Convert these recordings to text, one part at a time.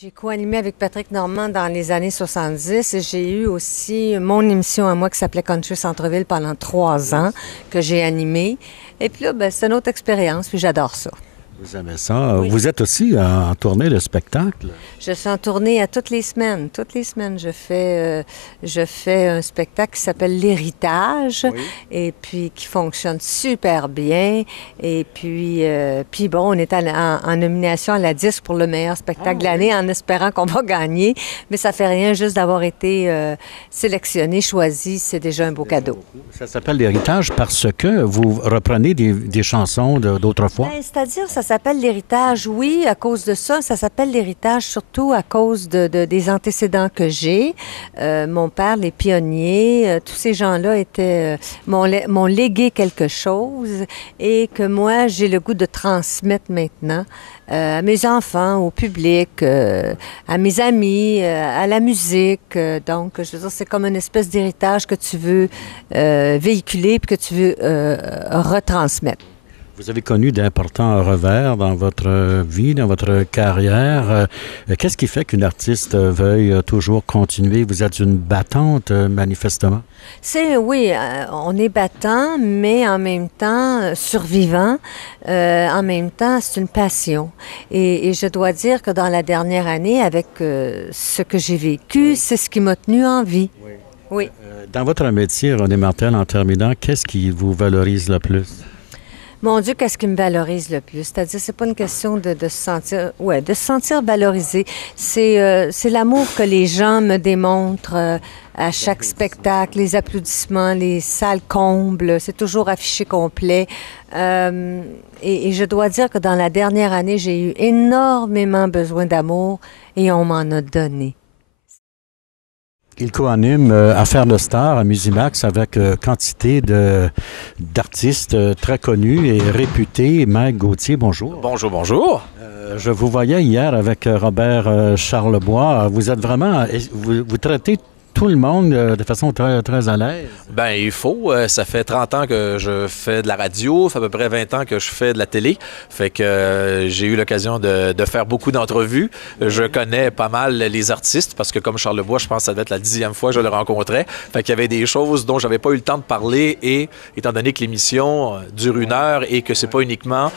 J'ai co-animé avec Patrick Normand dans les années 70 et j'ai eu aussi mon émission à moi qui s'appelait Country Centre-Ville pendant 3 ans que j'ai animée. Et puis là, c'est une autre expérience, puis j'adore ça. Vous aimez ça. Oui. Vous êtes aussi en tournée de spectacle. Je suis en tournée à toutes les semaines. Toutes les semaines, je fais un spectacle qui s'appelle L'Héritage Oui. et puis qui fonctionne super bien. Et puis bon, on est en nomination à la disque pour le meilleur spectacle de l'année en espérant qu'on va gagner. Mais ça fait rien juste d'avoir été sélectionné, choisi. C'est déjà un beau cadeau. Ça s'appelle l'héritage parce que vous reprenez des chansons d'autrefois. C'est-à-dire, ça s'appelle l'héritage, oui, à cause de ça. Ça s'appelle l'héritage surtout à cause des antécédents que j'ai. Mon père, les pionniers, tous ces gens-là m'ont légué quelque chose et que moi, j'ai le goût de transmettre maintenant à mes enfants, au public, à mes amis, à la musique. Donc, je veux dire, c'est comme une espèce d'héritage que tu veux véhiculer puis que tu veux retransmettre. Vous avez connu d'importants revers dans votre vie, dans votre carrière. Qu'est-ce qui fait qu'une artiste veuille toujours continuer? Vous êtes une battante, manifestement. Oui, on est battant, mais en même temps survivant. En même temps, c'est une passion. Et je dois dire que dans la dernière année, avec ce que j'ai vécu, c'est ce qui m'a tenu en vie. Oui. Dans votre métier, René Martel, en terminant, qu'est-ce qui vous valorise le plus? Mon Dieu, qu'est-ce qui me valorise le plus? C'est-à-dire, c'est pas une question de se sentir, de se sentir valorisé. C'est l'amour que les gens me démontrent à chaque spectacle, les applaudissements, les salles combles, c'est toujours affiché complet. Et je dois dire que dans la dernière année, j'ai eu énormément besoin d'amour et on m'en a donné. Il co-anime Affaires de stars à Musimax avec quantité d'artistes très connus et réputés. Mike Gauthier, bonjour. Bonjour, bonjour. Je vous voyais hier avec Robert Charlebois. Vous êtes vraiment... Vous traitez tout le monde de façon très, très à l'aise. Ben il faut. Ça fait 30 ans que je fais de la radio. Ça fait à peu près 20 ans que je fais de la télé. Fait que j'ai eu l'occasion de faire beaucoup d'entrevues. Je connais pas mal les artistes parce que comme Charlebois, je pense que ça devait être la 10e fois que je le rencontrais. Fait qu'il y avait des choses dont j'avais pas eu le temps de parler et étant donné que l'émission dure 1 heure et que c'est pas uniquement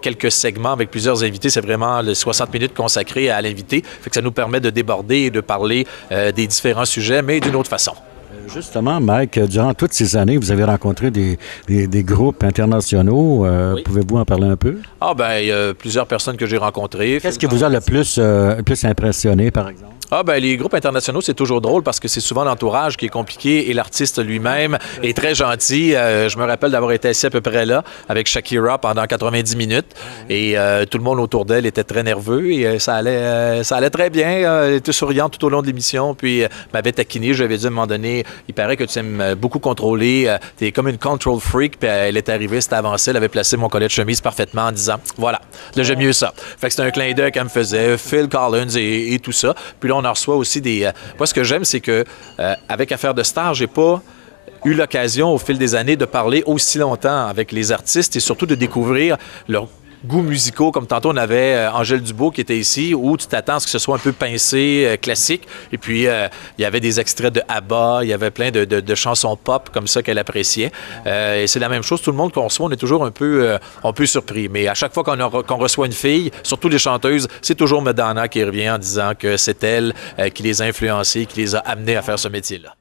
quelques segments avec plusieurs invités, c'est vraiment les 60 minutes consacrées à l'invité. Fait que ça nous permet de déborder et de parler des différents sujets mais d'une autre façon. Justement, Mike, durant toutes ces années, vous avez rencontré des groupes internationaux. Oui. Pouvez-vous en parler un peu? Ah ben, il y a plusieurs personnes que j'ai rencontrées. Qu'est-ce qui vous a le plus impressionné, par exemple? Ah ben les groupes internationaux, c'est toujours drôle parce que c'est souvent l'entourage qui est compliqué et l'artiste lui-même est très gentil. Je me rappelle d'avoir été assis à peu près là avec Shakira pendant 90 minutes et tout le monde autour d'elle était très nerveux et ça allait très bien. Elle était souriante tout au long de l'émission puis m'avait taquiné. Je lui avais dit à un moment donné, il paraît que tu aimes beaucoup contrôler. Tu es comme une control freak. Puis elle est arrivée, c'était avancé. Elle avait placé mon collet de chemise parfaitement en disant, voilà, là j'aime mieux ça. Fait que c'était un clin d'œil qu'elle me faisait, Phil Collins et tout ça. Puis là, on en reçoit aussi des... Moi, ce que j'aime, c'est que avec Affaires de stars, j'ai pas eu l'occasion au fil des années de parler aussi longtemps avec les artistes et surtout de découvrir leur goûts musicaux, comme tantôt on avait Angèle Dubois qui était ici, où tu t'attends à ce que ce soit un peu pincé, classique. Et puis, il y avait des extraits de ABBA, il y avait plein de chansons pop comme ça qu'elle appréciait. Et c'est la même chose, tout le monde qu'on reçoit, on est toujours un peu surpris. Mais à chaque fois qu'on reçoit une fille, surtout les chanteuses, c'est toujours Madonna qui revient en disant que c'est elle qui les a influencées, qui les a amenées à faire ce métier-là.